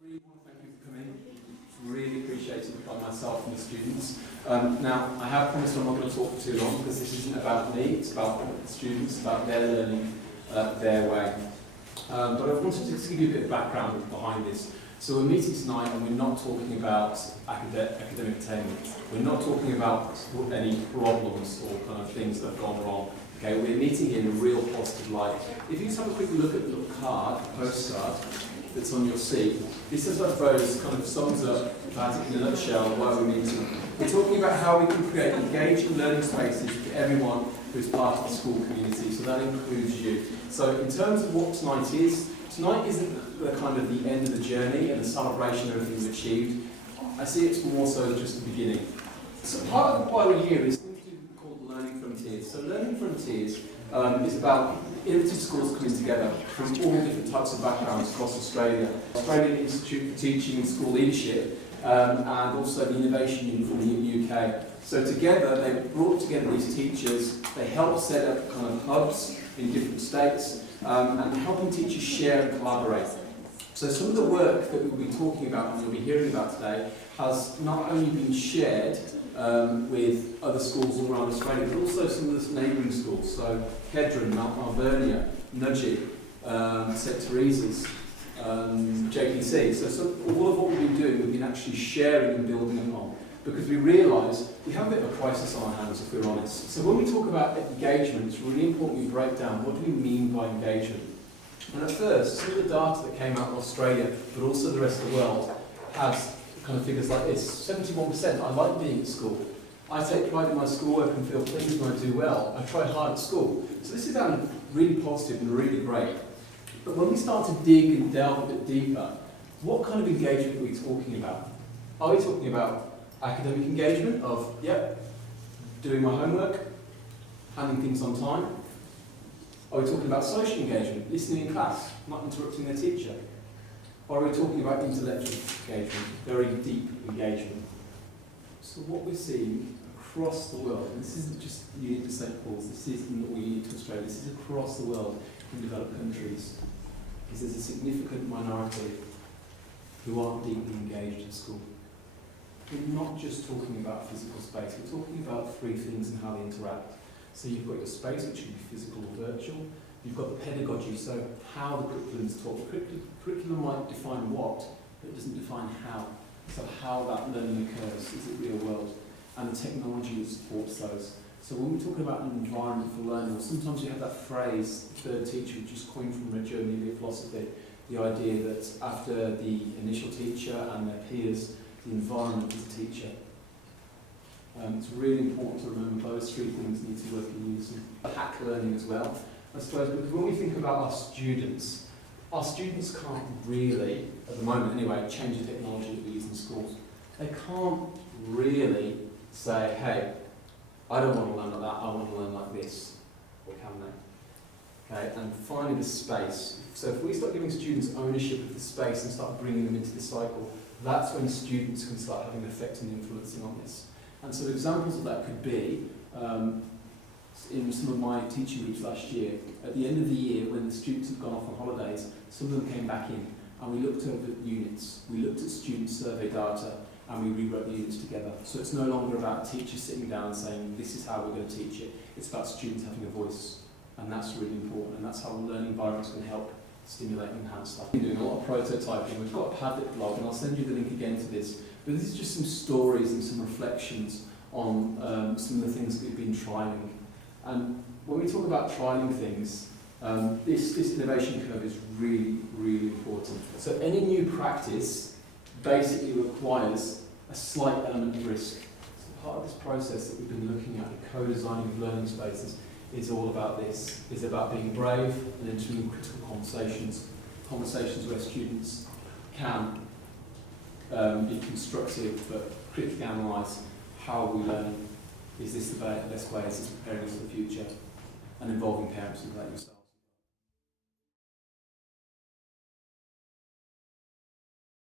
Really want to thank you for coming. It's really appreciated by myself and the students. Now, I have promised I'm not going to talk for too long because this isn't about me, it's about the students, about their learning their way. But I wanted to just give you a bit of background behind this. So we're meeting tonight and we're not talking about academic attainment. We're not talking about any problems or kind of things that have gone wrong. Okay, we're meeting in a real positive light. If you just have a quick look at the little card, postcard, that's on your seat, this is, I suppose, kind of sums up, in a nutshell, why we're meeting. We're talking about how we can create engaging learning spaces for everyone who's part of the school community, so that includes you. So in terms of what tonight isn't the kind of the end of the journey and the celebration of everything we've achieved. I see it's more so just the beginning. So part of why we're here is something called Learning Frontiers. So Learning Frontiers is about innovative schools coming together from all different types of backgrounds across Australia. Australian Institute for Teaching and School Leadership and also the Innovation Unit from the UK. So together, they brought together these teachers, they helped set up kind of hubs in different states and helping teachers share and collaborate. So some of the work that we'll be talking about and you'll be hearing about today has not only been shared with other schools all around Australia, but also some of the neighbouring schools. So Kedron, Mount Alvernia, Nudgee, St Teresa's, JPC. So all of what we've been doing, we've been actually sharing and building upon. Because we realise we have a bit of a crisis on our hands, if we're honest. So when we talk about engagement, it's really important we break down what do we mean by engagement. And at first, some of the data that came out of Australia, but also the rest of the world, has kind of figures like this. 71%, I like being at school. I take pride in my schoolwork and feel pleased when I do well. I try hard at school. So this is really positive and really great. But when we start to dig and delve a bit deeper, what kind of engagement are we talking about? Are we talking about academic engagement of, yep, doing my homework, handing things on time? Are we talking about social engagement, listening in class, not interrupting their teacher? Or are we talking about intellectual engagement, very deep engagement? So what we're seeing across the world, and this isn't just unique to St Paul's, this isn't all unique to Australia, this is across the world in developed countries, is there's a significant minority who aren't deeply engaged at school. We're not just talking about physical space, we're talking about three things and how they interact. So you've got your space, which can be physical or virtual. You've got the pedagogy, so how the curriculum is taught. The curriculum might define what, but it doesn't define how. So how that learning occurs, is it real world? And the technology that supports those. So when we're talking about an environment for learning, sometimes you have that phrase, third teacher, which is coined from German philosophy, the idea that after the initial teacher and their peers, the environment is a teacher. It's really important to remember those three things need to work in unison. Hack learning as well, I suppose, because when we think about our students can't really, at the moment anyway, change the technology that we use in schools. They can't really say, hey, I don't want to learn like that, I want to learn like this. Or can they? Okay, and finally the space. So if we start giving students ownership of the space and start bringing them into the cycle, that's when students can start having an effect and influencing on this. And so examples of that could be, in some of my teaching groups last year, at the end of the year when the students had gone off on holidays, some of them came back in and we looked over units, we looked at student survey data and we rewrote the units together. So it's no longer about teachers sitting down and saying this is how we're going to teach it, it's about students having a voice, and that's really important, and that's how learning environments can help stimulate and enhance that. We're doing a lot of prototyping. We've got a Padlet blog, and I'll send you the link again to this. But this is just some stories and some reflections on some of the things that we've been trialling. And when we talk about trialling things, this innovation curve is really, really important. So any new practice basically requires a slight element of risk. So part of this process that we've been looking at, the co-designing of learning spaces, is all about this. It's about being brave and entering critical conversations where students can be constructive but critically analyse how are we learning. Is this the best way? Is this preparing us for the future? And involving parents and like yourself.